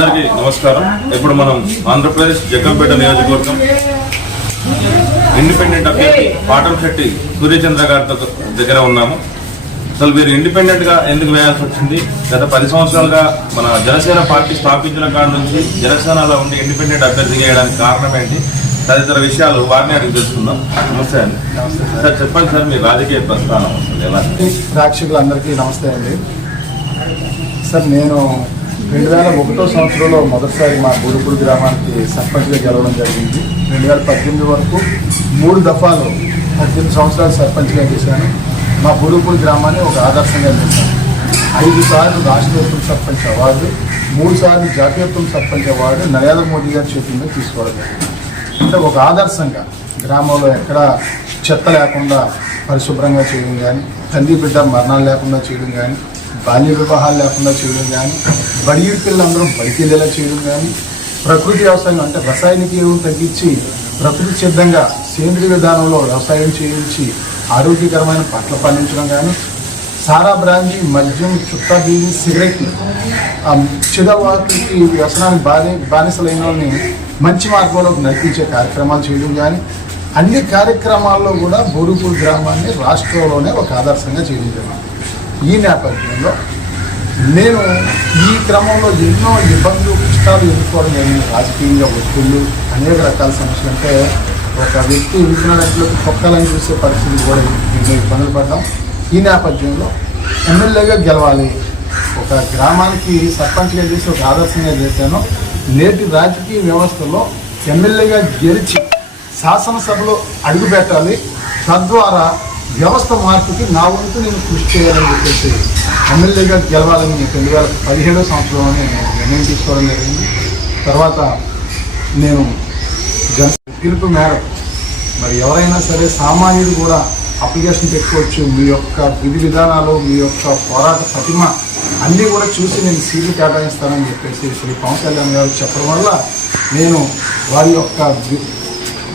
అందరికీ నమస్కారం. ఇప్పుడు మనం ఆంధ్రప్రదేశ్ జగ్గంపేట నియోజకవర్గం ఇండిపెండెంట్ అభ్యర్థి పాటం శెట్టి సూర్యచంద్ర గారి దగ్గ- దగ్గర ఉన్నాము. అసలు వీరు ఇండిపెండెంట్గా ఎందుకు వేయాల్సి వచ్చింది? గత పది సంవత్సరాలుగా మన జనసేన పార్టీ స్థాపించిన కాడ నుంచి జనసేనలో ఉండి ఇండిపెండెంట్ అభ్యర్థిగా వేయడానికి కారణం ఏంటి? తదితర విషయాలు వారిని అడిగి తెలుసుకుందాం. నమస్తే అండి. సార్. చెప్పండి సార్ మీ రాజకీయ ప్రస్థానం ఎలా? ప్రేక్షకులందరికీ నమస్తే అండి. సార్ నేను రెండు వేల ఒకటో సంవత్సరంలో మొదటిసారి మా బూరుపూడి గ్రామానికి సర్పంచ్గా గెలవడం జరిగింది. రెండు వేల పద్దెనిమిది వరకు మూడు దఫాలు పద్దెనిమిది సంవత్సరాలు సర్పంచ్గా చేశాను. మా బూరుపూడి గ్రామాన్ని ఒక ఆదర్శంగా చేశాను ఐదు సార్లు రాష్ట్రోత్తమ సర్పంచ్ అవార్డు మూడు సార్లు జాతీయోత్తమ సర్పంచ్ అవార్డు నరేంద్ర మోదీ గారి చేతుల తీసుకోవడం అంటే ఒక ఆదర్శంగా గ్రామంలో ఎక్కడ చెత్త లేకుండా పరిశుభ్రంగా చేయడం కానీ తండ్రి బిడ్డ మరణాలు లేకుండా చేయడం కానీ బాల్య వివాహాలు లేకుండా చేయడం కానీ బడి పిల్లలందరూ బడికి వెళ్ళేలా చేయడం కానీ ప్రకృతి వ్యవసాయం అంటే రసాయనిక ఎరువులు తగ్గించి ప్రకృతి సిద్ధంగా సేంద్రియ విధానంలో వ్యవసాయం చేయించి ఆరోగ్యకరమైన పంటలు పండించడం కానీ సారా బ్రాంజీ మద్యం చుట్టా బీడి సిగరెట్లు ఆ వ్యసనానికి బాని బానిసలైన వాళ్ళని మంచి మార్గంలోకి నడిపించే కార్యక్రమాలు చేయడం కానీ అన్ని కార్యక్రమాల్లో కూడా బోరుపూర్ గ్రామాన్ని రాష్ట్రంలోనే ఒక ఆదర్శంగా చేయడం జరిగింది. ఈ నేపథ్యంలో నేను ఈ క్రమంలో ఎన్నో ఇబ్బందులు కష్టాలు ఎదుర్కోవడం జరిగింది. రాజకీయంగా ఒత్తిళ్ళు అనేక రకాల సమస్యలు. అంటే ఒక వ్యక్తి ఇంటినట్లోకి తొక్కాలని చూసే పరిస్థితి కూడా ఎన్నో ఇబ్బందులు పడ్డాం. ఈ నేపథ్యంలో ఎమ్మెల్యేగా గెలవాలి. ఒక గ్రామానికి సర్పంచ్గా చేసి ఒక ఆదర్శంగా చేశాను. నేటి రాజకీయ వ్యవస్థలో ఎమ్మెల్యేగా గెలిచి శాసనసభలో అడుగుపెట్టాలి. తద్వారా వ్యవస్థ మార్పుకి నా వంతు నేను కృషి చేయాలని చెప్పేసి ఎమ్మెల్యేగా గెలవాలని రెండు వేల పదిహేడో సంవత్సరంలోనే నేను నిర్ణయం తీసుకోవడం జరిగింది. తర్వాత నేను జన పిలుపు మేరకు మరి ఎవరైనా సరే సామాన్యుడు కూడా అప్లికేషన్ పెట్టుకోవచ్చు. మీ యొక్క విధి విధానాలు మీ యొక్క పోరాట ప్రతిమ అన్నీ కూడా చూసి నేను సీట్లు కేటాయిస్తానని చెప్పేసి శ్రీ పవన్ కళ్యాణ్ గారు చెప్పడం వల్ల నేను వారి యొక్క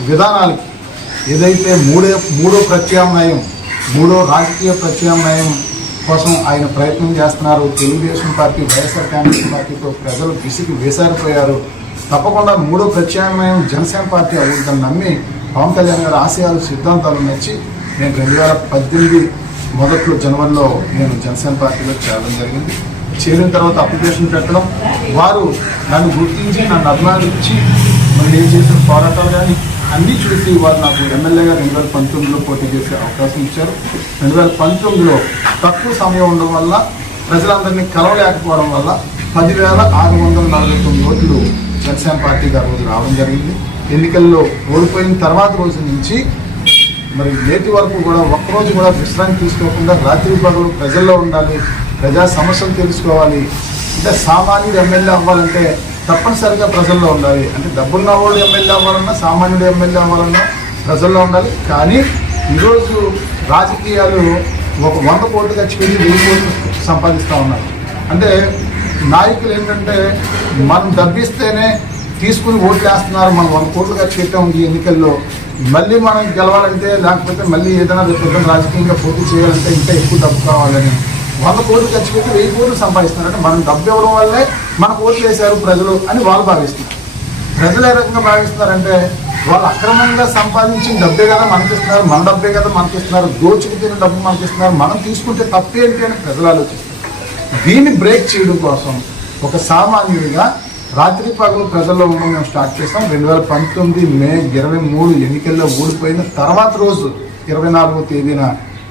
విధానాలకి ఏదైతే మూడే మూడో ప్రత్యామ్నాయం మూడో రాజకీయ ప్రత్యామ్నాయం కోసం ఆయన ప్రయత్నం చేస్తున్నారు తెలుగుదేశం పార్టీ వైఎస్ఆర్ కాంగ్రెస్ పార్టీతో ప్రజలు విసిగి వేసారిపోయారు. తప్పకుండా మూడో ప్రత్యామ్నాయం జనసేన పార్టీ అవుతుందని నమ్మి పవన్ కళ్యాణ్ గారి ఆశయాలు సిద్ధాంతాలు నచ్చి నేను రెండు వేల పద్దెనిమిది మొదట్లో జనవరిలో నేను జనసేన పార్టీలో చేరడం జరిగింది. చేరిన తర్వాత అప్లికేషన్ పెట్టడం వారు నన్ను గుర్తించి నన్ను అభిమానించి మరి నేను చేసిన పోరాటాలు కానీ అన్నీ చూసి వారు నాకు ఎమ్మెల్యేగా రెండు వేల పంతొమ్మిదిలో పోటీ చేసే అవకాశం ఇచ్చారు. రెండు వేల పంతొమ్మిదిలో తక్కువ సమయం ఉండడం వల్ల ప్రజలందరినీ కలవలేకపోవడం వల్ల పదివేల ఆరు వందల నలభై తొమ్మిది ఓట్లు జనసేన పార్టీకి ఆ రోజు రావడం జరిగింది. ఎన్నికల్లో ఓడిపోయిన తర్వాత రోజు నుంచి మరి నేటి వరకు కూడా ఒక్కరోజు కూడా విశ్రాంతి తీసుకోకుండా రాత్రి పగలు ప్రజల్లో ఉండాలి ప్రజా సమస్యలు తెలుసుకోవాలి. అంటే సామాన్యుడు ఎమ్మెల్యే అవ్వాలంటే తప్పనిసరిగా ప్రజల్లో ఉండాలి. అంటే డబ్బున్న వాళ్ళు ఎమ్మెల్యే అవ్వాలన్నా సామాన్యుడు ఎమ్మెల్యే అవ్వాలన్నా ప్రజల్లో ఉండాలి. కానీ ఈరోజు రాజకీయాలు ఒక వంద కోట్లు ఖర్చు పెట్టి వెయ్యి కోట్లు సంపాదిస్తూ ఉన్నారు. అంటే నాయకులు ఏంటంటే మనం డబ్బిస్తేనే తీసుకుని ఓట్లు వేస్తున్నారు మనం వంద కోట్లు ఖర్చు పెట్టాం ఈ ఎన్నికల్లో. మళ్ళీ మనం గెలవాలంటే లేకపోతే మళ్ళీ ఏదైనా రేపు రాజకీయంగా పోటీ చేయాలంటే ఇంకా ఎక్కువ డబ్బు కావాలని వంద కోట్లు ఖర్చు పెట్టి వెయ్యి కోట్లు సంపాదిస్తున్నారు. అంటే మనం డబ్బు ఇవ్వడం వల్లే మనకు ఓట్లు వేశారు ప్రజలు అని వాళ్ళు భావిస్తున్నారు. ప్రజలు ఏ రకంగా భావిస్తున్నారంటే వాళ్ళు అక్రమంగా సంపాదించిన డబ్బే కదా మనకిస్తున్నారు మన డబ్బే కదా మనకిస్తున్నారు దోచుకు తిన్న డబ్బు మనకిస్తున్నారు మనం తీసుకుంటే తప్పేంటి అని ప్రజలు ఆలోచిస్తారు దీన్ని బ్రేక్ చేయడం కోసం ఒక సామాన్యుడిగా రాత్రి పగలు ప్రజల్లో ఉండడం మేము స్టార్ట్ చేస్తాం రెండు వేల పంతొమ్మిది మే ఇరవై మూడు ఎన్నికల్లో ఓడిపోయిన తర్వాత రోజు ఇరవై నాలుగో తేదీన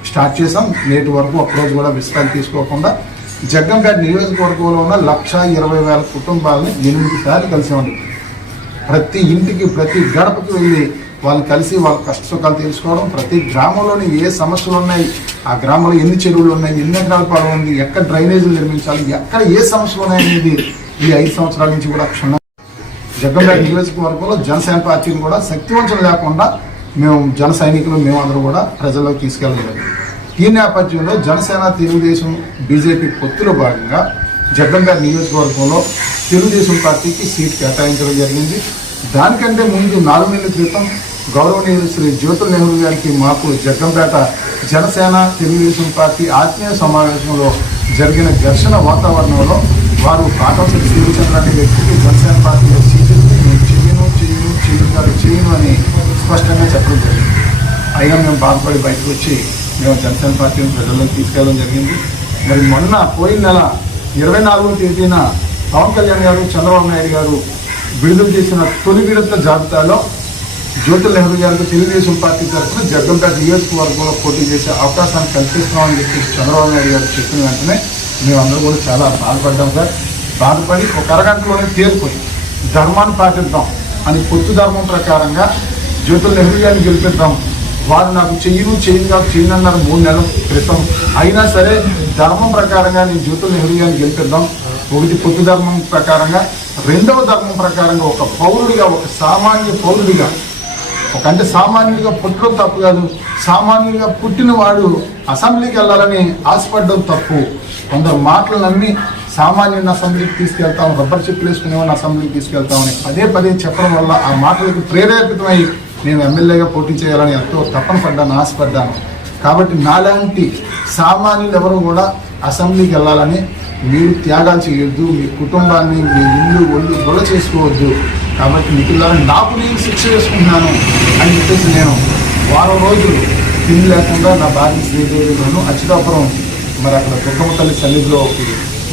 స్టార్ట్ చేసాం నేటి వరకు ఒక్కరోజు కూడా విశ్రాంతి తీసుకోకుండా జగ్గంపేట నియోజకవర్గంలో ఉన్న లక్ష ఇరవై వేల కుటుంబాలని ఎనిమిది సార్లు కలిసామండి. ప్రతి ఇంటికి ప్రతి గడపకి వెళ్ళి వాళ్ళు కలిసి వాళ్ళ కష్ట సుఖాలు తెలుసుకోవడం ప్రతి గ్రామంలోని ఏ సమస్యలు ఉన్నాయి ఆ గ్రామంలో ఎన్ని చెరువులు ఉన్నాయి ఎన్ని ఎకరాల పొలం ఉంది ఎక్కడ డ్రైనేజీలు నిర్మించాలి ఎక్కడ ఏ సమస్యలు ఉన్నాయనేది ఈ ఐదు సంవత్సరాల నుంచి కూడా క్షుణ్ణం. జగ్గంపేట నియోజకవర్గంలో జనసేన పార్టీని కూడా శక్తివంచం లేకుండా మేము జన సైనికులు మేమందరూ కూడా ప్రజల్లోకి తీసుకెళ్ళలేదు ఈ నేపథ్యంలో జనసేన తెలుగుదేశం బీజేపీ పొత్తులో భాగంగా జగ్గంపేట నియోజకవర్గంలో తెలుగుదేశం పార్టీకి సీట్ కేటాయించడం జరిగింది. దానికంటే ముందు నాలుగు నెలల క్రితం గౌరవనీయులు శ్రీ జ్యోతుల నెహ్రూ గారికి మాకు జగ్గంపేట జనసేన తెలుగుదేశం పార్టీ ఆత్మీయ సమావేశంలో జరిగిన ఘర్షణ వాతావరణంలో వారు కాటం శ్రీచంద్ర అనే వ్యక్తికి జనసేన పార్టీలో సీట్ చేయను నేను చేయను చెయ్యను చేయను అని స్పష్టంగా చెప్పడం జరిగింది. అయినా మేము బాధపడి బయటకు వచ్చి మేము జనసేన పార్టీని ప్రజల్లోకి తీసుకెళ్ళడం జరిగింది. మరి మొన్న పోయిన నెల ఇరవై నాలుగో తేదీన పవన్ కళ్యాణ్ గారు చంద్రబాబు నాయుడు గారు విడుదల చేసిన తొలి విడత జాబితాలో జ్యోతి నెహ్రూ గారికి తెలుగుదేశం పార్టీ తరఫున జగ్గంపేట నియోజకవర్గంలో పోటీ చేసే అవకాశాన్ని కల్పిస్తున్నామని చెప్పి చంద్రబాబు నాయుడు గారు చెప్పిన వెంటనే మేమందరూ కూడా చాలా బాధపడ్డాం సార్. బాధపడి ఒక అరగంటలోనే తేలిపోయి ధర్మాన్ని పాటిద్దాం అని పొత్తు ధర్మం ప్రకారంగా జ్యోతుల నెహ్రూ గారిని గెలిపిద్దాం. వారు నాకు చెయ్యను చేయను కాదు చేయను అన్నారు మూడు నెలల క్రితం. అయినా సరే ధర్మం ప్రకారంగా నేను జ్యోతుల నెహ్రూ గారిని గెలిపిద్దాం. ఒకటి పొత్తు ధర్మం ప్రకారంగా రెండవ ధర్మం ప్రకారంగా ఒక పౌరుడిగా ఒక సామాన్య పౌరుడిగా. ఒక అంటే సామాన్యుడిగా పుట్టడం తప్పు కాదు. సామాన్యుడిగా పుట్టిన వాడు అసెంబ్లీకి వెళ్ళాలని ఆశపడడం తప్పు. కొందరు మాటలు నమ్మి సామాన్యుని అసెంబ్లీకి తీసుకెళ్తాం రబ్బర్ చెప్పులు వేసుకునేవాడిని అసెంబ్లీకి తీసుకెళ్తామని పదే పదే చెప్పడం వల్ల ఆ మాటలకు ప్రేరేపితమై నేను ఎమ్మెల్యేగా పోటీ చేయాలని ఎంతో తప్పన పడ్డాను ఆశపడ్డాను. కాబట్టి నాలాంటి సామాన్యులు ఎవరు కూడా అసెంబ్లీకి వెళ్ళాలని మీరు త్యాగాలు చేయొద్దు మీ కుటుంబాన్ని మీ ఇల్లు ఒళ్ళు గొల చేసుకోవద్దు. కాబట్టి మిత్రులారా నాకు నేను శిక్ష చేసుకుంటున్నాను అని చెప్పేసి నేను వారం రోజులు తిండి లేకుండా నా భార్య శ్రీదేవిలోను అచ్యుతాపురం మరి అక్కడ దుర్గమ్మ తల్లి సన్నిధిలో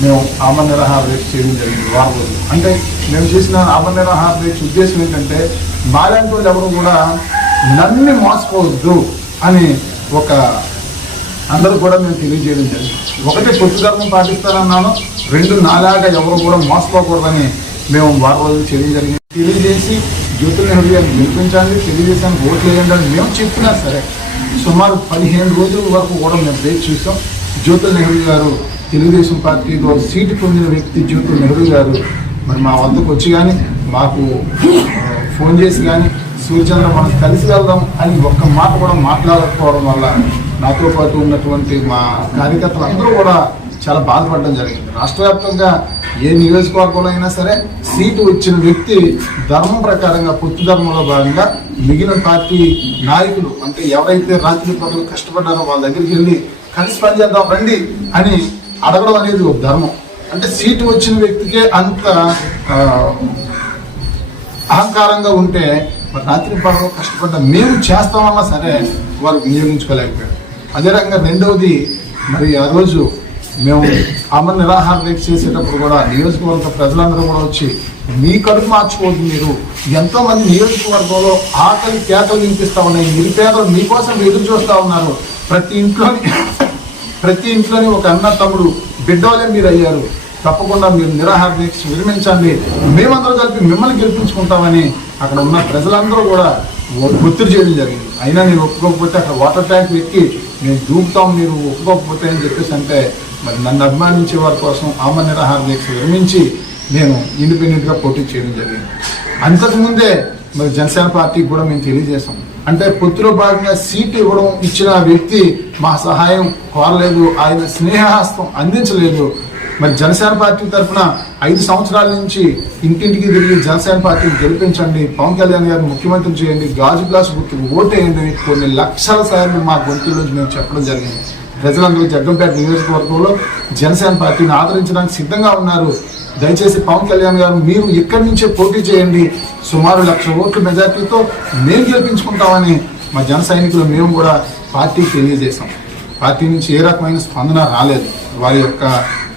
మేము ఆమర నిరాహార దీక్ష చేయడం జరిగింది వారం రోజులు. అంటే మేము చేసిన ఆమర నిరాహార దీక్ష ఉద్దేశం ఏంటంటే మాలాంటి వాళ్ళు ఎవరు కూడా నన్ను మోసపోవద్దు అని ఒక అందరూ కూడా మేము తెలియజేయడం జరిగింది. ఒకటి పొత్తు ధర్మం పాటిస్తానన్నాను రెండు నాలాగా ఎవరు కూడా మోసపోకూడదని మేము వారం రోజులు చేయడం జరిగింది. తెలియజేసి జ్యోతుల నెహ్రూ గారిని గెలిపించండి తెలియజేసాను ఓట్లు వేయండి అని మేము చెప్పినా సరే సుమారు పదిహేను రోజుల వరకు కూడా మేము వేచి చూసాం. జ్యోతుల నెహ్రూ గారు తెలుగుదేశం పార్టీలో సీటు పొందిన వ్యక్తి జ్యోతి నెహ్రూ గారు మరి మా వద్దకు వచ్చి కానీ మాకు ఫోన్ చేసి కానీ సూర్యచంద్ర మనం కలిసి వెళ్దాం అని ఒక్క మాట కూడా మాట్లాడకపోవడం వల్ల నాతో పాటు ఉన్నటువంటి మా కార్యకర్తలు అందరూ కూడా చాలా బాధపడడం జరిగింది. రాష్ట్ర వ్యాప్తంగా ఏ నియోజకవర్గంలో అయినా సరే సీటు వచ్చిన వ్యక్తి ధర్మం ప్రకారంగా పొత్తు ధర్మంలో భాగంగా మిగిలిన పార్టీ నాయకులు అంటే ఎవరైతే రాత్రి పనులు కష్టపడ్డారో వాళ్ళ దగ్గరికి వెళ్ళి కలిసి పనిచేద్దాం రండి అని అడగడం అనేది ఒక ధర్మం. అంటే సీటు వచ్చిన వ్యక్తికే అంత అహంకారంగా ఉంటే మరి రాత్రి పడవ కష్టపడ్డ మేము చేస్తామన్నా సరే వారు వినియోగించుకోలేకపోయారు. అదే రకంగా రెండవది మరి ఆ రోజు మేము అమర నిరాహార దీక్ష చేసేటప్పుడు కూడా నియోజకవర్గ ప్రజలందరూ కూడా వచ్చి మీ కడుపు మార్చుకోవద్దు మీరు. ఎంతోమంది నియోజకవర్గంలో ఆకలి కేకలు వినిపిస్తూ ఉన్నాయి. నిరుపేదలు మీకోసం ఎదురు చూస్తూ ఉన్నారు. ప్రతి ఇంట్లోని ప్రతి ఇంట్లోనే ఒక అన్న తమ్ముడు బిడ్డోలే మీరు అయ్యారు తప్పకుండా మీరు నిరాహార దీక్ష విరమించండి. మేమందరం కలిపి మిమ్మల్ని గెలిపించుకుంటామని అక్కడ ఉన్న ప్రజలందరూ కూడా ఒత్తిడి చేయడం జరిగింది. అయినా నేను ఒప్పుకోకపోతే అక్కడ వాటర్ ట్యాంక్ ఎక్కి నేను దూకుతాం మీరు ఒప్పుకోకపోతే అని చెప్పేసి అంటే మరి నన్ను అభిమానించే వారి కోసం ఆమె నిరాహార దీక్ష విరమించి నేను ఇండిపెండెంట్గా పోటీ చేయడం జరిగింది. అంతకుముందే మరి జనసేన పార్టీకి కూడా మేము తెలియజేశాము అంటే పొత్తులో భాగంగా సీట్ ఇవ్వడం ఇచ్చిన వ్యక్తి మా సహాయం కోరలేదు. ఆయన స్నేహహస్తం అందించలేదు. మరి జనసేన పార్టీ తరఫున ఐదు సంవత్సరాల నుంచి ఇంటింటికి తిరిగి జనసేన పార్టీని గెలిపించండి. పవన్ కళ్యాణ్ గారిని ముఖ్యమంత్రి చేయండి. గాజు గ్లాస్ గుర్తుకు ఓటేయండి కొన్ని లక్షల సార్లు మా గొంతులోంచి మేము చెప్పడం జరిగింది. ప్రజలందరూ జగ్గంపేట నియోజకవర్గంలో జనసేన పార్టీని ఆదరించడానికి సిద్ధంగా ఉన్నారు. దయచేసి పవన్ కళ్యాణ్ గారు మీరు ఇక్కడి నుంచే పోటీ చేయండి. సుమారు లక్ష ఓట్ల మెజార్టీతో మేము గెలిపించుకుంటామని మా జన సైనికులు మేము కూడా పార్టీకి తెలియజేశాం. పార్టీ నుంచి ఏ రకమైన స్పందన రాలేదు. వారి యొక్క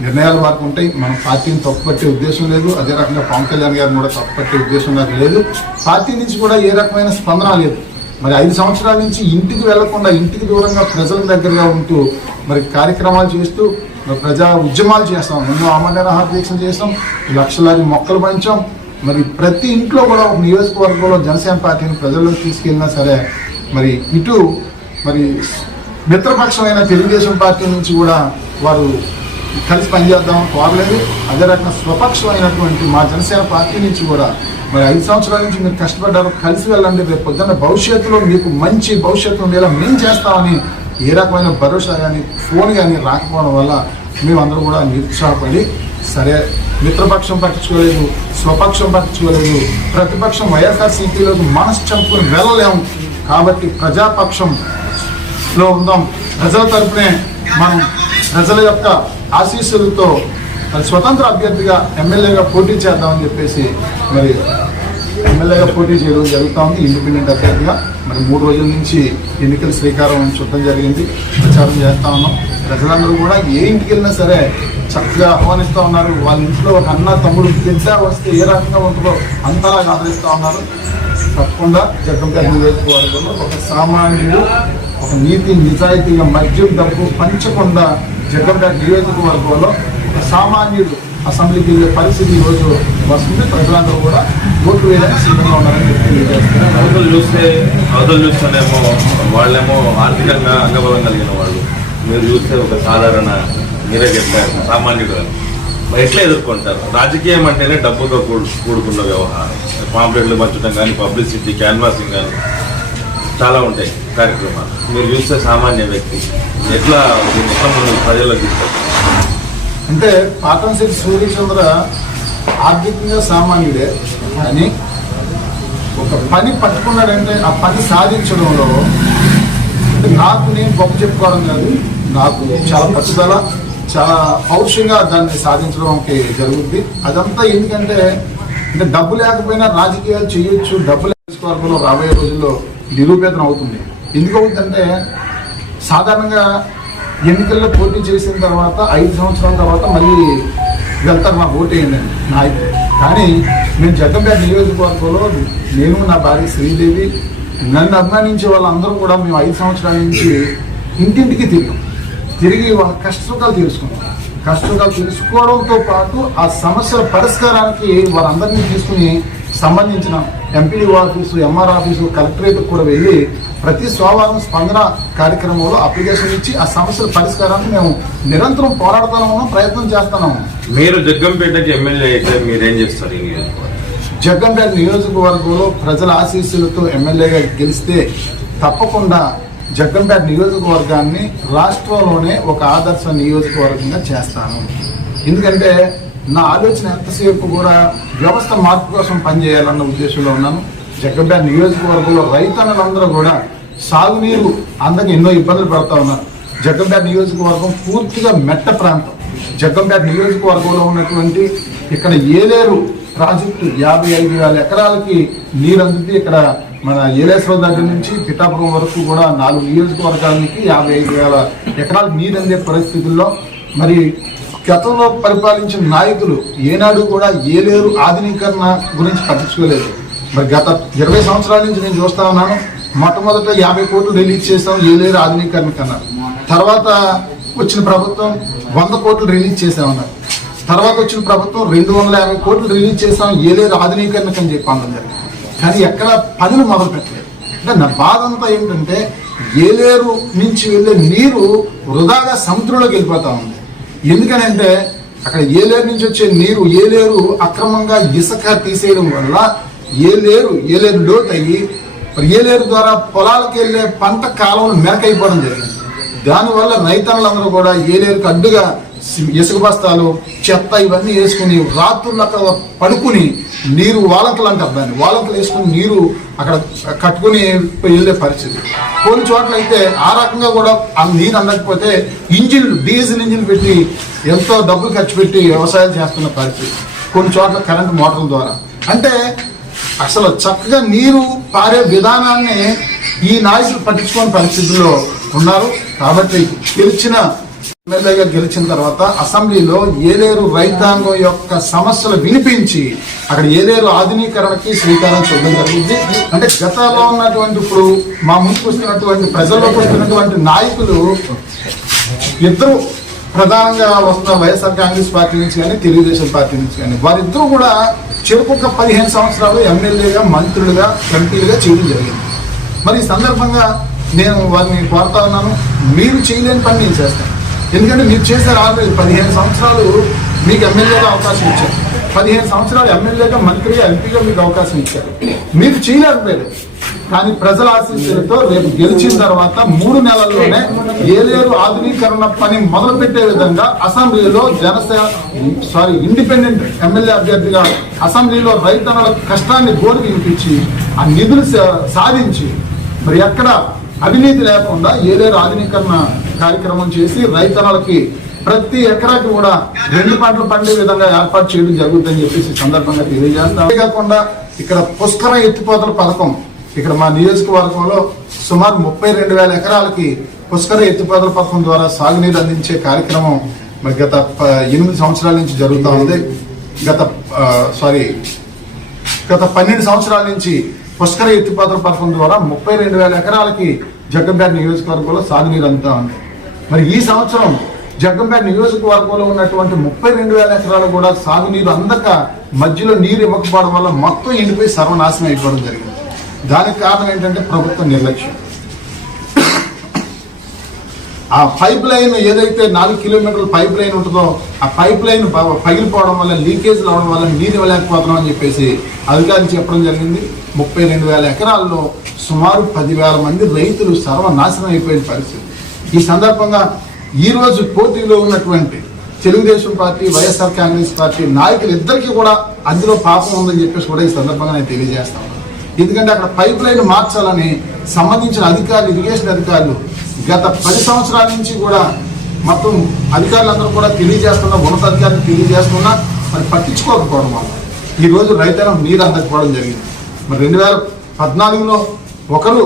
నిర్ణయాలు వారికి ఉంటాయి. మనం పార్టీని తప్పుపట్టే ఉద్దేశం లేదు. అదే రకంగా పవన్ కళ్యాణ్ గారిని కూడా తప్పుపట్టే ఉద్దేశం నాకు లేదు. పార్టీ నుంచి కూడా ఏ రకమైన స్పందన లేదు మరి ఐదు సంవత్సరాల నుంచి ఇంటికి వెళ్ళకుండా ఇంటికి దూరంగా ప్రజల దగ్గరగా ఉంటూ మరి కార్యక్రమాలు చేస్తూ ప్రజా ఉద్యమాలు చేస్తాం. ఎన్నో అమరనిరాహార దీక్షలు చేస్తాం. లక్షలాది మొక్కలు పంచాం. మరి ప్రతి ఇంట్లో కూడా ఒక నియోజకవర్గంలో జనసేన పార్టీని ప్రజల్లోకి తీసుకెళ్ళినా సరే మరి ఇటు మరి మిత్రపక్షమైన తెలుగుదేశం పార్టీ నుంచి కూడా వారు కలిసి పనిచేద్దాం కోరలేదు. అదే రకంగా స్వపక్షమైనటువంటి మా జనసేన పార్టీ నుంచి కూడా మరి ఐదు సంవత్సరాల నుంచి మీరు కష్టపడ్డారు. కలిసి వెళ్ళండి. రేపు పొద్దున్న భవిష్యత్తులో మీకు మంచి భవిష్యత్తు ఉండేలా మేము చేస్తామని ఏ రకమైన భరోసా కానీ ఫోన్ కానీ రాకపోవడం వల్ల మేమందరూ కూడా నిరుత్సాహపడి సరే మిత్రపక్షం పట్టించుకోలేదు స్వపక్షం పట్టించుకోలేదు ప్రతిపక్షం వైఎస్ఆర్సీపీలోకి మనసు చంపుకుని వెళ్ళలేము. కాబట్టి ప్రజాపక్షంలో ఉందాం. ప్రజల తరపునే మనం ప్రజల యొక్క ఆశీస్సులతో మరి స్వతంత్ర అభ్యర్థిగా ఎమ్మెల్యేగా పోటీ చేద్దామని చెప్పేసి మరి ఎమ్మెల్యేగా పోటీ చేయడం జరుగుతూ ఉంది. ఇండిపెండెంట్ అభ్యర్థిగా. మరి మూడు రోజుల నుంచి ఎన్నికల శ్రీకారం చుట్టం జరిగింది. ప్రచారం చేస్తా ఉన్నాం. ప్రజలందరూ కూడా ఏ ఇంటికి వెళ్ళినా సరే చక్కగా ఆహ్వానిస్తూ ఉన్నారు. వాళ్ళ ఇంట్లో ఒక అన్న తమ్ముడు బిడ్డ వస్తే ఏ రకంగా ఉంటుందో అంతలా ఆదరిస్తూ ఉన్నారు. తప్పకుండా జగ్గంపేట నియోజకవర్గంలో ఒక సామాన్యుడు ఒక నీతి నిజాయితీగా మద్యం డబ్బు పంచకుండా జగ్గంపేట నియోజకవర్గంలో ఒక సామాన్యుడు అసెంబ్లీకి వెళ్ళే పరిస్థితి ఈరోజు వస్తుంది. ప్రజలందరూ కూడా ఓట్లు వేయడానికి సిద్ధంగా ఉన్నారని తెలియజేస్తున్నారు. అవతలు చూస్తే అవతలు చూస్తేనేమో వాళ్ళేమో ఆర్థికంగా అంగబలం కలిగిన వాళ్ళు. మీరు చూస్తే ఒక సాధారణ మీరే చెప్పారు సామాన్యుడు. మరి ఎట్లా ఎదుర్కొంటారు? రాజకీయం అంటేనే డబ్బుతో కూడు కూడుకున్న వ్యవహారం. పాంప్లెట్లు పంచడం కానీ పబ్లిసిటీ క్యాన్వాసింగ్ కానీ చాలా ఉంటాయి కార్యక్రమాలు. మీరు చూస్తే సామాన్య వ్యక్తి. ఎట్లా దీన్ని ఎట్లా మనం ప్రజల్లో తీసుకొస్తారు అంటే పాటంశెట్టి సూర్యచంద్ర ఆర్థికంగా సామాన్యుడే కానీ ఒక పని పట్టుకున్నాడంటే ఆ పని సాధించడంలో నాకు నేను గొప్ప చెప్పుకోవడం కాదు నాకు చాలా పట్టుదల చాలా పౌరుషంగా దాన్ని సాధించడానికి జరుగుద్ది. అదంతా ఎందుకంటే అంటే డబ్బు లేకపోయినా రాజకీయాలు చేయొచ్చు డబ్బు లేకపోతే రాబోయే రోజుల్లో నిరూపేతనం అవుతుంది. ఎందుకు అవుతుందంటే సాధారణంగా ఎన్నికల్లో పోటీ చేసిన తర్వాత ఐదు సంవత్సరాల తర్వాత మళ్ళీ వెళ్తారు మా ఓటు వేయండి నాయకుడు కానీ మేము జగ్గంపేట నియోజకవర్గంలో నేను నా భార్య శ్రీదేవి నన్ను అభిమానించే వాళ్ళందరూ కూడా మేము ఐదు సంవత్సరాల నుంచి ఇంటింటికి తిరిగాం. తిరిగి వాళ్ళ కష్టసుఖాలు తెలుసుకున్నాం. కష్టసుఖాలు తెలుసుకోవడంతో పాటు ఆ సమస్యల పరిష్కారానికి వారందరినీ తీసుకుని సంబంధించిన ఎంపీడీ ఆఫీసు ఎంఆర్ ఆఫీసు కలెక్టరేట్కి కూడా వెళ్ళి ప్రతి సోమవారం స్పందన కార్యక్రమంలో అప్లికేషన్ ఇచ్చి ఆ సమస్యల పరిష్కారాన్ని మేము నిరంతరం పోరాడుతున్నాము ప్రయత్నం చేస్తున్నాము మీరు జగ్గంపేటకి ఎమ్మెల్యే అయితే మీరేం చేస్తారు జగ్గంపేట నియోజకవర్గంలో ప్రజల ఆశీస్సులతో ఎమ్మెల్యేగా గెలిస్తే తప్పకుండా జగ్గంపేట నియోజకవర్గాన్ని రాష్ట్రంలోనే ఒక ఆదర్శ నియోజకవర్గంగా చేస్తాను. ఎందుకంటే నా ఆలోచన ఎంతసేపు కూడా వ్యవస్థ మార్పు కోసం పనిచేయాలన్న ఉద్దేశంలో ఉన్నాను. జగ్గంపేట నియోజకవర్గంలో రైతన్నలందరూ కూడా సాగునీరు అందరికి ఎన్నో ఇబ్బందులు పడతా ఉన్నారు. జగ్గంపేట నియోజకవర్గం పూర్తిగా మెట్ట ప్రాంతం. జగ్గంపేట నియోజకవర్గంలో ఉన్నటువంటి ఇక్కడ ఏలేరు ప్రాజెక్టు యాభై ఐదు వేల ఎకరాలకి నీరు అందుతుంది ఇక్కడ మన ఏలేశ్వరం దగ్గర నుంచి పిఠాపురం వరకు కూడా నాలుగు నియోజకవర్గాలకి యాభై ఐదు వేల ఎకరాలకు నీరు అందే పరిస్థితుల్లో మరి గతంలో పరిపాలించిన నాయకులు ఏనాడు కూడా ఏలేరు ఆధునీకరణ గురించి పట్టించుకోలేదు. మరి గత ఇరవై సంవత్సరాల నుంచి నేను చూస్తా ఉన్నాను. మొట్టమొదట యాభై కోట్లు రిలీజ్ చేసాం ఏలేరు ఆధునీకరణ అన్నారు తర్వాత వచ్చిన ప్రభుత్వం వంద కోట్లు రిలీజ్ చేసామన్నారు తర్వాత వచ్చిన ప్రభుత్వం రెండు వందల యాభై కోట్లు రిలీజ్ చేసాం ఏలేరు ఆధునీకరణకు అని చెప్పి అనడం కానీ ఎక్కడ పనులు మొదలు పెట్టలేదు. అంటే నా బాధ అంతా ఏంటంటే ఏలేరు నుంచి వెళ్ళే నీరు వృధాగా సముద్రంలోకి వెళ్ళిపోతా ఉంది. ఎందుకనంటే అక్కడ ఏలేరు నుంచి వచ్చే నీరు ఏలేరు అక్రమంగా ఇసుక తీసేయడం వల్ల ఏలేరు ఏలేరు లోతు అయ్యి మరి ఏలేరు ద్వారా పొలాలకు వెళ్ళే పంట కాలం మెరకైపోవడం జరిగింది. దానివల్ల రైతన్నులందరూ కూడా ఏలేరుకు అడ్డుగా ఇసుక బస్తాలు చెత్త ఇవన్నీ వేసుకుని రాత్రులు అక్కడ పడుకుని నీరు వాలకలు అంటారు దాన్ని వాలకలు వేసుకుని నీరు అక్కడ కట్టుకుని వెళ్ళే పరిస్థితి. కొన్ని చోట్ల అయితే ఆ రకంగా కూడా ఆ నీరు అందకపోతే ఇంజిన్లు డీజిల్ ఇంజిన్ పెట్టి ఎంతో డబ్బులు ఖర్చు పెట్టి వ్యవసాయం చేస్తున్న పరిస్థితి. కొన్ని చోట్ల కరెంట్ మోటార్ల ద్వారా. అంటే అసలు చక్కగా నీరు పారే విధానాన్ని ఈ నాయకులు పట్టించుకోని పరిస్థితుల్లో ఉన్నారు. కాబట్టి గెలిచిన ఎమ్మెల్యేగా గెలిచిన తర్వాత అసెంబ్లీలో ఏలేరు రైతాంగం యొక్క సమస్యలు వినిపించి అక్కడ ఏలేరు ఆధునీకరణకి శ్రీకారం చూడడం జరిగింది. అంటే గతంలో ఉన్నటువంటి ఇప్పుడు మా ముందుకు వస్తున్నటువంటి ప్రజల్లోకి వస్తున్నటువంటి నాయకులు ఇద్దరు ప్రధానంగా వస్తున్న వైఎస్ఆర్ కాంగ్రెస్ పార్టీ నుంచి కానీ తెలుగుదేశం పార్టీ నుంచి కానీ వారిద్దరూ కూడా చెరుకొక పదిహేను సంవత్సరాలు ఎమ్మెల్యేగా మంత్రులుగా ఎంపీలుగా చేయడం జరిగింది. మరి ఈ సందర్భంగా నేను వారిని కోరుతా ఉన్నాను మీరు చేయలేని పని నేను చేస్తాను. ఎందుకంటే మీరు చేశారు ఆల్రెడీ పదిహేను సంవత్సరాలు మీకు ఎమ్మెల్యేగా అవకాశం ఇచ్చారు. పదిహేను సంవత్సరాలు ఎమ్మెల్యేగా మంత్రిగా ఎంపీగా మీకు అవకాశం ఇచ్చారు. మీరు చేయలేకపోయారు కానీ ప్రజల ఆశీస్సులతో రేపు గెలిచిన తర్వాత మూడు నెలల్లోనే ఏలేరు ఆధునీకరణ పని మొదలు పెట్టే విధంగా అసెంబ్లీలో జనసేన సారీ ఇండిపెండెంట్ ఎమ్మెల్యే అభ్యర్థిగా అసెంబ్లీలో రైతన్నల కష్టాన్ని గోడు వినిపించి ఆ నిధులు సా- సాధించి మరి ఎక్కడ అవినీతి లేకుండా ఏలేరు ఆధునీకరణ కార్యక్రమం చేసి రైతన్నలకి ప్రతి ఎకరాకి కూడా రెండు పంటలు పండే విధంగా ఏర్పాటు చేయడం జరుగుతుందని చెప్పేసి ఈ సందర్భంగా తెలియజేస్తాం అంతేకాకుండా ఇక్కడ పుష్కర ఎత్తిపోతల పథకం ఇక్కడ మా నియోజకవర్గంలో సుమారు ముప్పై రెండు వేల ఎకరాలకి పుష్కర ఎత్తిపోతల పథకం ద్వారా సాగునీరు అందించే కార్యక్రమం మరి గత ప- ఎనిమిది సంవత్సరాల నుంచి జరుగుతూ ఉంది. గత సారీ గత పన్నెండు సంవత్సరాల నుంచి పుష్కర ఎత్తిపోతల పథకం ద్వారా ముప్పై రెండు వేల ఎకరాలకి జగ్గంపేట నియోజకవర్గంలో సాగునీరు అందుతా ఉంది. మరి ఈ సంవత్సరం జగంపేట నియోజకవర్గంలో ఉన్నటువంటి ముప్పై రెండు వేల ఎకరాలు కూడా సాగునీరు అందక మధ్యలో నీరు ఇవ్వకపోవడం వల్ల మొత్తం ఎండిపోయి సర్వనాశనం అయిపోవడం జరిగింది. దానికి కారణం ఏంటంటే ప్రభుత్వ నిర్లక్ష్యం. ఆ పైప్ లైన్ ఏదైతే నాలుగు కిలోమీటర్ల పైప్ లైన్ ఉంటుందో ఆ పైప్ లైన్ పగిలిపోవడం వల్ల లీకేజ్ అవడం వల్ల నీరు ఇవ్వలేకపోతున్నాం అని చెప్పేసి అధికారులు చెప్పడం జరిగింది. ముప్పై రెండు వేల ఎకరాల్లో సుమారు పదివేల మంది రైతులు సర్వనాశనం అయిపోయిన పరిస్థితి. ఈ సందర్భంగా ఈరోజు పోటీలో ఉన్నటువంటి Telugu Desam party YSR Congress party నాయకులు ఇద్దరికీ కూడా అందులో పాపం ఉందని చెప్పేసి కూడా ఈ సందర్భంగా నేను తెలియజేస్తాను ఎందుకంటే అక్కడ పైప్ లైన్ మార్చాలని సంబంధించిన అధికారులు ఇరిగేషన్ అధికారులు గత పది సంవత్సరాల నుంచి కూడా మొత్తం అధికారులందరూ కూడా తెలియజేస్తున్నా ఉన్నతాధికారులు తెలియజేస్తున్నా మరి పట్టించుకోకపోవడం వల్ల ఈరోజు రోజు రైతాంగం నీరు అందకపోవడం జరిగింది. మరి రెండు వేల పద్నాలుగులో ఒకరు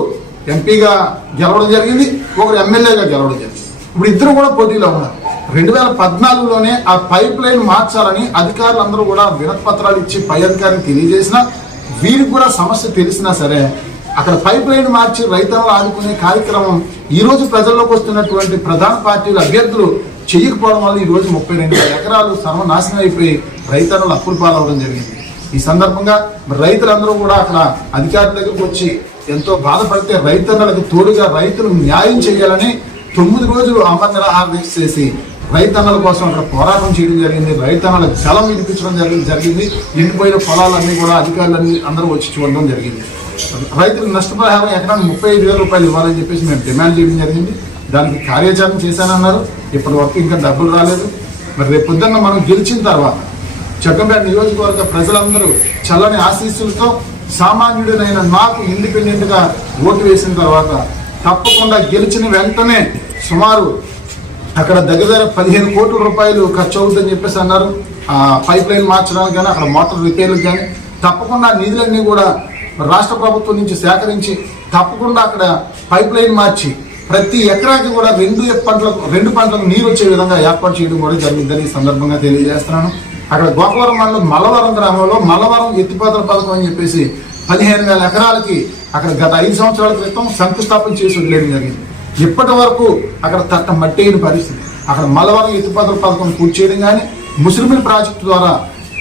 ఎంపీగా గెలవడం జరిగింది ఒకరు ఎమ్మెల్యేగా గెలవడం జరిగింది. ఇప్పుడు ఇద్దరు కూడా పోటీలో ఉన్నారు. రెండు వేల పద్నాలుగులోనే ఆ పైప్ లైన్ మార్చాలని అధికారులందరూ కూడా వినపత్రాలు ఇచ్చి పై అధికారికి తెలియజేసినా వీరికి కూడా సమస్య తెలిసినా సరే అక్కడ పైప్ లైన్ మార్చి రైతులను ఆదుకునే కార్యక్రమం ఈరోజు ప్రజల్లోకి వస్తున్నటువంటి ప్రధాన పార్టీల అభ్యర్థులు చేయకపోవడం వల్ల ఈరోజు ముప్పై రెండు వేల ఎకరాలు సర్వనాశనం అయిపోయి రైతన్నలు అప్పులు పాలవడం జరిగింది. ఈ సందర్భంగా రైతులందరూ కూడా అక్కడ అధికారుల దగ్గరకు వచ్చి ఎంతో బాధపడితే రైతన్నలకు తోడుగా రైతులు న్యాయం చేయాలని తొమ్మిది రోజులు అమర నిరాహార దీక్ష చేసి రైతన్నల కోసం అక్కడ పోరాటం చేయడం జరిగింది. రైతన్నల జలం వినిపించడం జరిగింది జరిగింది. ఎండిపోయిన పొలాలన్నీ కూడా అధికారులన్నీ అందరూ వచ్చి చూడడం జరిగింది. రైతులకు నష్టపరిహారం ఎకరానికి ముప్పై ఐదు వేల రూపాయలు ఇవ్వాలని చెప్పేసి మేము డిమాండ్ చేయడం జరిగింది. దానికి కార్యాచరణ చేశానన్నారు. ఇప్పటి వరకు ఇంకా డబ్బులు రాలేదు. మరి రేపు పొద్దున్న మనం గెలిచిన తర్వాత చక్కంపేట నియోజకవర్గ ప్రజలందరూ చల్లని ఆశీస్సులతో సామాన్యుడినైన నాకు ఇండిపెండెంట్గా ఓటు వేసిన తర్వాత తప్పకుండా గెలిచిన వెంటనే సుమారు అక్కడ దగ్గర దగ్గర పదిహేను కోట్ల రూపాయలు ఖర్చు అవుతుందని చెప్పేసి అన్నారు. పైప్ లైన్ మార్చడానికి కానీ అక్కడ మోటార్ రిపేర్లకు కానీ తప్పకుండా నిధులన్నీ కూడా రాష్ట్ర ప్రభుత్వం నుంచి సేకరించి తప్పకుండా అక్కడ పైప్ లైన్ మార్చి ప్రతి ఎకరాకి కూడా రెండు పంటలకు రెండు పంటలకు నీరు వచ్చే విధంగా ఏర్పాటు చేయడం కూడా జరిగిందని ఈ సందర్భంగా తెలియజేస్తున్నాను. అక్కడ గోకవరం మండలం మల్లవరం గ్రామంలో మల్లవరం ఎత్తిపాత్ర పథకం అని చెప్పేసి పదిహేను వేల ఎకరాలకి అక్కడ గత ఐదు సంవత్సరాల క్రితం శంకుస్థాపన చేసి వదిలేయడం జరిగింది. ఇప్పటి వరకు అక్కడ తట్ట మట్టి అయిన పరిస్థితి. అక్కడ మలవరం ఎత్తిపోతల పథకం పూర్తి చేయడం కానీ ముస్లిమిల్ ప్రాజెక్టు ద్వారా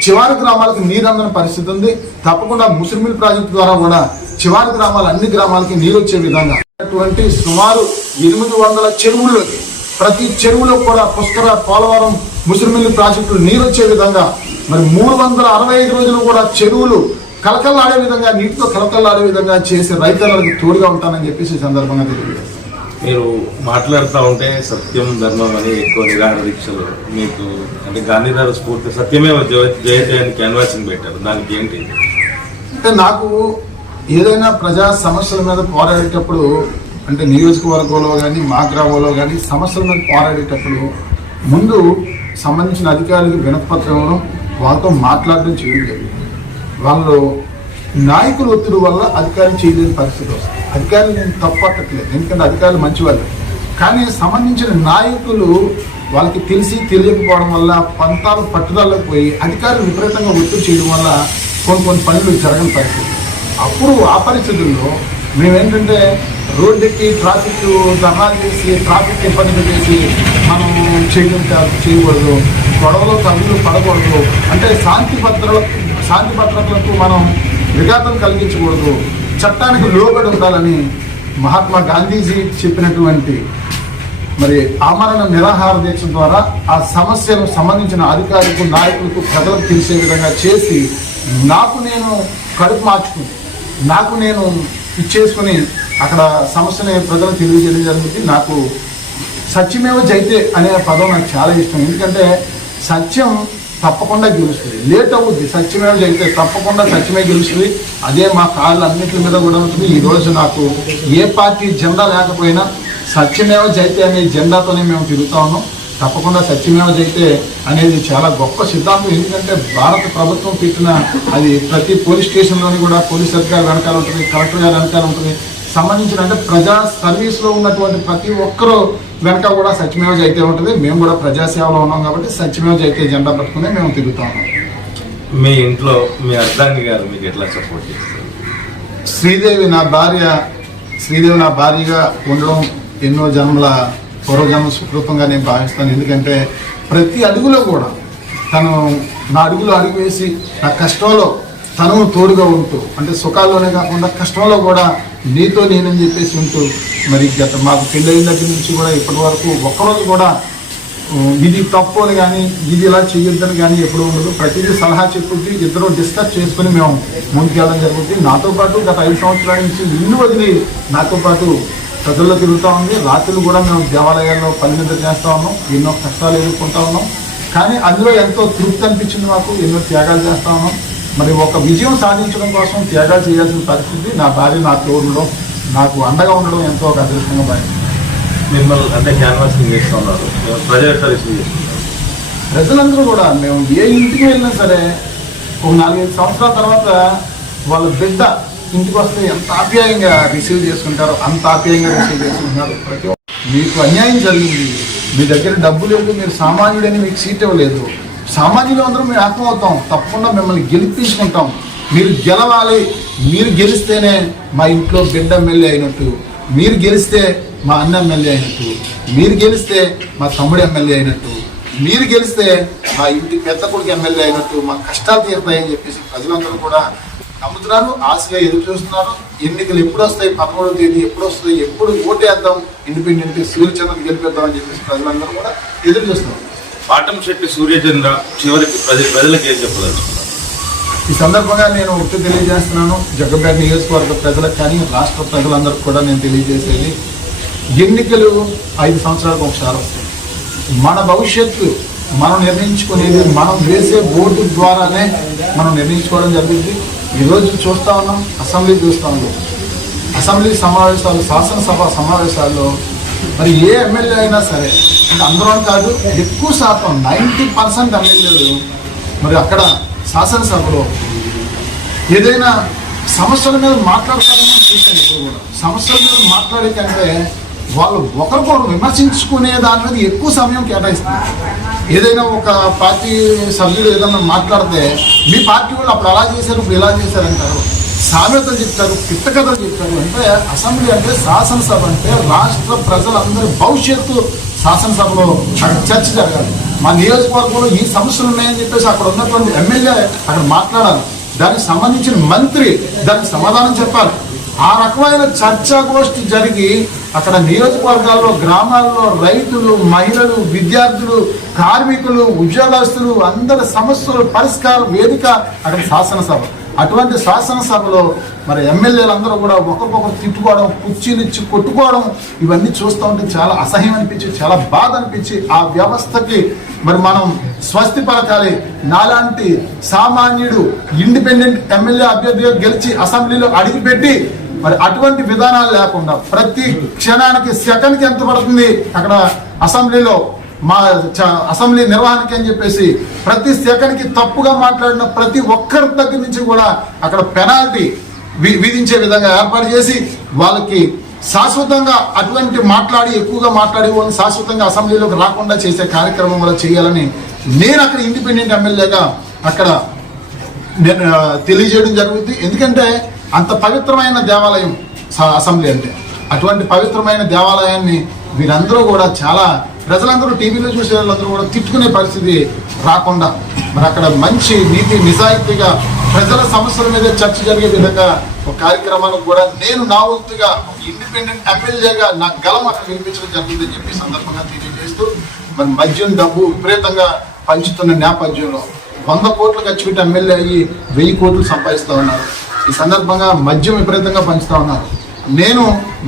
చివరి గ్రామాలకు నీరు అందని పరిస్థితి ఉంది. తప్పకుండా ముస్లిమిల్ ప్రాజెక్టు ద్వారా కూడా చివరి గ్రామాల అన్ని గ్రామాలకి నీరు వచ్చే విధంగా. అటువంటి సుమారు ఎనిమిది వందల చెరువుల్లోకి ప్రతి చెరువులో కూడా పుష్కర పోలవరం ముస్లిమిల్ ప్రాజెక్టులు నీరు వచ్చే విధంగా మరి మూడు వందల అరవై ఐదు రోజులు కూడా చెరువులు కలకల్లాడే విధంగా నీటితో కలకల్లాడే విధంగా చేసే రైతులకు తోడుగా ఉంటానని చెప్పేసి సందర్భంగా తెలియజేస్తాను. మీరు మాట్లాడుతూ ఉంటే సత్యం ధర్మం అని ఎక్కువ నిరాహార దీక్షలు మీకు అంటే గాంధీనగర్ స్ఫూర్తి సత్యమే జయ- జయతే అని క్యాన్వాసింగ్ పెట్టారు. దానికి ఏంటి? అంటే నాకు ఏదైనా ప్రజా సమస్యల మీద పోరాడేటప్పుడు అంటే నియోజకవర్గంలో కానీ మా గ్రామంలో కానీ సమస్యల మీద పోరాడేటప్పుడు ముందు సంబంధించిన అధికారులకు వినపత్రం వాళ్ళతో మాట్లాడడం చేయడం జరిగింది. వాళ్ళు నాయకుల ఒత్తిడి వల్ల అధికారులు చేయలేని పరిస్థితి వస్తుంది. అధికారులు నేను తప్పట్టట్లేదు ఎందుకంటే అధికారులు మంచివాళ్ళు. కానీ సంబంధించిన నాయకులు వాళ్ళకి తెలిసి తెలియకపోవడం వల్ల పంతాలు పట్టుదలకు పోయి అధికారులు విపరీతంగా ఒత్తిడి చేయడం వల్ల కొన్ని కొన్ని పనులు జరగని పరిస్థితి. అప్పుడు ఆ పరిస్థితుల్లో మేమేంటంటే రోడ్డుకి ట్రాఫిక్ ధర్నాలు చేసి ట్రాఫిక్ ఇబ్బందులు చేసి మనం చేయడం చేయకూడదు. గొడవలో తగులు పడకూడదు. అంటే శాంతి భద్రత శాంతి భద్రతలకు మనం విఘాతం కలిగించకూడదు. చట్టానికి లోబడి ఉండాలని మహాత్మా గాంధీజీ చెప్పినటువంటి మరి ఆమరణ నిరాహార దీక్ష ద్వారా ఆ సమస్యను సంబంధించిన అధికారులకు నాయకులకు ప్రజలకు తెలిసే విధంగా చేసి నాకు నేను కడుపు మార్చుకుని నాకు నేను ఇచ్చేసుకుని అక్కడ సమస్యని ప్రజలకు తెలియజేయడం జరిగింది నాకు సత్యమేవ జైతే అనే పదం నాకు చాలా ఇష్టం. ఎందుకంటే సత్యం తప్పకుండా గెలుస్తుంది. లేట్ అవుద్ది. సత్యమే జైతే తప్పకుండా సత్యమే గెలుస్తుంది. అదే మా కాళ్ళు అన్నింటి మీద కూడా ఉంటుంది. ఈరోజు నాకు ఏ పార్టీ జెండా లేకపోయినా సత్యమేవ జైతే అనే జెండాతోనే మేము తిరుగుతా ఉన్నాం. తప్పకుండా సత్యమేవ జైతే అనేది చాలా గొప్ప సిద్ధాంతం. ఎందుకంటే భారత ప్రభుత్వం పెట్టిన అది ప్రతి పోలీస్ స్టేషన్లోని కూడా పోలీస్ అధికారి వెనకాల ఉంటుంది కలెక్టర్ గారు వెనకాల ఉంటుంది. సంబంధించిన అంటే ప్రజా సర్వీస్లో ఉన్నటువంటి ప్రతి ఒక్కరూ వెనక కూడా సత్యమేవ జైతే ఉంటుంది. మేము కూడా ప్రజాసేవలో ఉన్నాం కాబట్టి సత్యమేవ జైతే జెండా పట్టుకునే మేము తిరుగుతా. ఉన్నాం మీ ఇంట్లో మీ అర్ధాంగి గారు మీకు ఎట్లా సపోర్ట్ చేస్తారు? శ్రీదేవి నా భార్య శ్రీదేవి నా భార్యగా ఉండడం ఎన్నో జన్మల పూర్వజన్మ సుకృతంగా నేను భావిస్తాను. ఎందుకంటే ప్రతి అడుగులో కూడా తను నా అడుగులో అడుగు వేసి నా కష్టంలో తను తోడుగా ఉంటూ అంటే సుఖాల్లోనే కాకుండా కష్టంలో కూడా నీతో నేనని చెప్పేసి ఉంటూ మరి గత మాకు పెళ్ళైన దగ్గర నుంచి కూడా ఇప్పటి వరకు ఒక్కరోజు కూడా ఇది తప్పు అని కానీ ఇది ఇలా చేయొద్దని కానీ ఎప్పుడు ఉండదు. ప్రతిదీ సలహా చెప్పుద్ది ఇద్దరు డిస్కస్ చేసుకుని మేము ముందుకెళ్ళడం జరుగుతుంది. నాతో పాటు గత ఐదు సంవత్సరాల నుంచి ఇల్లు వదిలి నాతో పాటు ప్రజల్లో తిరుగుతూ ఉంది. రాత్రులు కూడా మేము దేవాలయాల్లో పని నిద్ర చేస్తూ ఉన్నాం. ఎన్నో కష్టాలు ఎదుర్కొంటా ఉన్నాం. కానీ అందులో ఎంతో తృప్తి అనిపించింది మాకు. ఎన్నో త్యాగాలు చేస్తా ఉన్నాం. మరి ఒక విజయం సాధించడం కోసం త్యాగాలు చేయాల్సిన పరిస్థితి నా భార్య నా తోడులో నాకు అండగా ఉండడం ఎంతో ఒక అదృష్టంగా భావిస్తున్నాను. మిమ్మల్ని అంటే క్యాన్వాసింగ్ చేస్తూ ఉన్నారు ప్రజలు ఎట్లా రిసీవ్ చేస్తున్నారు. ప్రజలందరూ కూడా మేము ఏ ఇంటికి వెళ్ళినా సరే ఒక నాలుగైదు సంవత్సరాల తర్వాత వాళ్ళ బిడ్డ ఇంటికి వస్తే ఎంత ఆప్యాయంగా రిసీవ్ చేసుకుంటారో అంత ఆప్యాయంగా రిసీవ్ చేసుకుంటున్నారు. ప్రతి మీకు అన్యాయం జరిగింది. మీ దగ్గర డబ్బు లేదు మీరు సామాన్యుడని మీకు సీట్ ఇవ్వలేదు. సామాన్యులు అందరూ మేము ఏకమవుతాం. తప్పకుండా మిమ్మల్ని గెలిపించుకుంటాం. మీరు గెలవాలి మీరు గెలిస్తేనే మా ఇంట్లో బిడ్డ ఎమ్మెల్యే అయినట్టు మీరు గెలిస్తే మా అన్న ఎమ్మెల్యే అయినట్టు మీరు గెలిస్తే మా తమ్ముడు ఎమ్మెల్యే అయినట్టు మీరు గెలిస్తే మా ఇంటి పెద్ద కొడుకు ఎమ్మెల్యే అయినట్టు మా కష్టాలు తీరుతాయని చెప్పేసి ప్రజలందరూ కూడా నమ్ముతున్నారు ఆశగా ఎదురు చూస్తున్నారు. ఎన్నికలు ఎప్పుడు వస్తాయి? పదమూడవ తేదీ ఎప్పుడు వస్తాయి ఎప్పుడు ఓటేద్దాం ఇండిపెండెంట్ సూర్యచంద్ర గెలిపేద్దాం అని చెప్పేసి ప్రజలందరూ కూడా ఎదురు చూస్తున్నారు. పాటంశెట్టి సూర్యచంద్ర చివరికి ప్రజలకు ఏం చెప్పదలుచుకున్నారు ఈ సందర్భంగా నేను ఒకటి తెలియజేస్తున్నాను. జగ్గపేట నియోజకవర్గ ప్రజలకు కానీ రాష్ట్ర ప్రజలందరికీ కూడా నేను తెలియజేసేది ఎన్నికలు ఐదు సంవత్సరాలకు ఒకసారి వస్తాయి. మన భవిష్యత్తు మనం నిర్ణయించుకునేది మనం వేసే ఓటు ద్వారానే మనం నిర్ణయించుకోవడం జరిగింది ఈరోజు చూస్తా ఉన్నాం అసెంబ్లీ చూస్తూ ఉన్నాం. అసెంబ్లీ సమావేశాలు శాసనసభ సమావేశాల్లో మరి ఏ ఎమ్మెల్యే అయినా సరే అందరూ కాదు ఎక్కువ శాతం నైంటీ పర్సెంట్ ఎమ్మెల్యేలు మరి అక్కడ శాసనసభలో ఏదైనా సమస్యల మీద మాట్లాడతారని చూశాను ఇప్పుడు కూడా. సమస్యల మీద మాట్లాడే కంటే వాళ్ళు ఒకరికొకరు విమర్శించుకునే దాని మీద ఎక్కువ సమయం కేటాయిస్తారు. ఏదైనా ఒక పార్టీ సభ్యులు ఏదైనా మాట్లాడితే మీ పార్టీ వాళ్ళు అప్పుడు అలా చేశారు ఇప్పుడు ఇలా చేశారంటారు సామెతలు చెప్తారు పిట్టకథలు చెప్తారు. అంటే అసెంబ్లీ అంటే శాసనసభ అంటే రాష్ట్ర ప్రజలందరి భవిష్యత్తు శాసనసభలో అక్కడ చర్చ జరగాలి. మా నియోజకవర్గంలో ఈ సమస్యలు ఉన్నాయని చెప్పేసి అక్కడ ఉన్నటువంటి ఎమ్మెల్యే అక్కడ మాట్లాడాలి. దానికి సంబంధించిన మంత్రి దానికి సమాధానం చెప్పాలి. ఆ రకమైన చర్చాగోష్ఠి జరిగి అక్కడ నియోజకవర్గాల్లో గ్రామాల్లో రైతులు మహిళలు విద్యార్థులు కార్మికులు ఉద్యోగస్తులు అందరి సమస్యలు పరిష్కార వేదిక అక్కడ శాసనసభ. అటువంటి శాసనసభలో మరి ఎమ్మెల్యేలందరూ కూడా ఒకరికొకరు తిట్టుకోవడం కుర్చీలిచ్చి కొట్టుకోవడం ఇవన్నీ చూస్తూ ఉంటే చాలా అసహ్యం అనిపించి చాలా బాధ అనిపించి ఆ వ్యవస్థకి మరి మనం స్వస్తి పలకాలి. నాలాంటి సామాన్యుడు ఇండిపెండెంట్ ఎమ్మెల్యే అభ్యర్థిగా గెలిచి అసెంబ్లీలో అడిగిపెట్టి మరి అటువంటి విధానాలు లేకుండా ప్రతి క్షణానికి సెకండ్కి ఎంత పడుతుంది అక్కడ అసెంబ్లీలో? మా అసెంబ్లీ నిర్వహణకి అని చెప్పేసి ప్రతి సెకండ్కి తప్పుగా మాట్లాడిన ప్రతి ఒక్కరి దగ్గర నుంచి కూడా అక్కడ పెనాల్టీ వి- విధించే విధంగా ఏర్పాటు చేసి వాళ్ళకి శాశ్వతంగా అటువంటి మాట్లాడి ఎక్కువగా మాట్లాడి వాళ్ళని శాశ్వతంగా అసెంబ్లీలోకి రాకుండా చేసే కార్యక్రమం వల్ల చేయాలని నేను అక్కడ ఇండిపెండెంట్ ఎమ్మెల్యేగా అక్కడ తెలియజేయడం జరుగుతుంది ఎందుకంటే అంత పవిత్రమైన దేవాలయం స- అసెంబ్లీ అంటే. అటువంటి పవిత్రమైన దేవాలయాన్ని వీరందరూ కూడా చాలా ప్రజలందరూ టీవీలో చూసే వాళ్ళందరూ కూడా తిట్టుకునే పరిస్థితి రాకుండా మరి అక్కడ మంచి నీతి నిజాయితీగా ప్రజల సమస్యల మీద చర్చ జరిగే విధంగా ఒక కార్యక్రమానికి కూడా నేను నా వంతుగా ఇండిపెండెంట్ ఎమ్మెల్యేగా నా గలం అక్కడ వినిపించడం జరుగుతుందని చెప్పి సందర్భంగా తెలియజేస్తూ మరి మద్యం డబ్బు విపరీతంగా పంచుతున్న నేపథ్యంలో వంద కోట్లు ఖర్చు పెట్టి ఎమ్మెల్యే అయ్యి వెయ్యి కోట్లు సంపాదిస్తూ ఉన్నారు. ఈ సందర్భంగా మద్యం విపరీతంగా పంచుతూ ఉన్నారు. నేను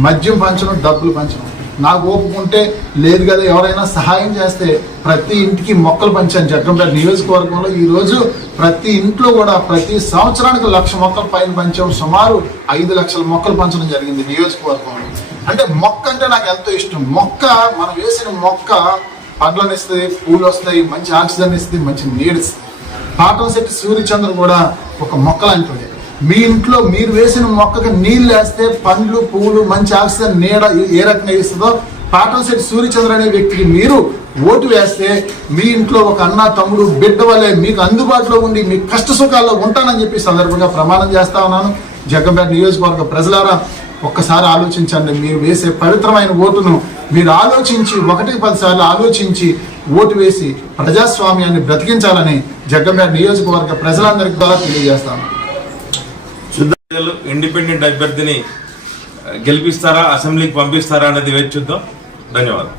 మద్యం పంచడం డబ్బులు పంచడం నాకు ఓపుకుంటే లేదు కదా ఎవరైనా సహాయం చేస్తే ప్రతి ఇంటికి మొక్కలు పంచాను జగ్గంపేట నియోజకవర్గంలో. ఈ రోజు ప్రతి ఇంట్లో కూడా ప్రతి సంవత్సరానికి లక్ష మొక్కలు పైన పంచాం సుమారు ఐదు లక్షల మొక్కలు పంచడం జరిగింది నియోజకవర్గంలో. అంటే మొక్క అంటే నాకు ఎంతో ఇష్టం. మొక్క మనం వేసిన మొక్క పండ్లను ఇస్తుంది పూలు వస్తాయి మంచి ఆక్సిజన్ ఇస్తుంది మంచి నీడిస్తుంది పాటం శెట్టి సూర్యచంద్ర కూడా ఒక మొక్క లాంటిది మీ ఇంట్లో మీరు వేసిన మొక్కకి నీళ్ళు వేస్తే పండ్లు పువ్వులు మంచి ఆక్సిజన్ నీడ ఏ రకంగా ఇస్తుందో పాటంశెట్టి సూర్యచంద్ర అనే వ్యక్తికి మీరు ఓటు వేస్తే మీ ఇంట్లో ఒక అన్న తమ్ముడు బిడ్డ వలె మీకు అందుబాటులో ఉండి మీ కష్ట సుఖాల్లో ఉంటానని చెప్పి సందర్భంగా ప్రమాణం చేస్తా ఉన్నాను. జగ్గంపేట నియోజకవర్గ ప్రజలారా ఒక్కసారి ఆలోచించండి. మీరు వేసే పవిత్రమైన ఓటును మీరు ఆలోచించి ఒకటికి పదిసార్లు ఆలోచించి ఓటు వేసి ప్రజాస్వామ్యాన్ని బ్రతికించాలని జగ్గంపేట నియోజకవర్గ ప్రజలందరికీ ద్వారా తెలియజేస్తాను ఇండిపెండెంట్ అభ్యర్థిని గెలిపిస్తారా అసెంబ్లీకి పంపిస్తారా అనేది వేచి చూద్దాం. ధన్యవాదాలు.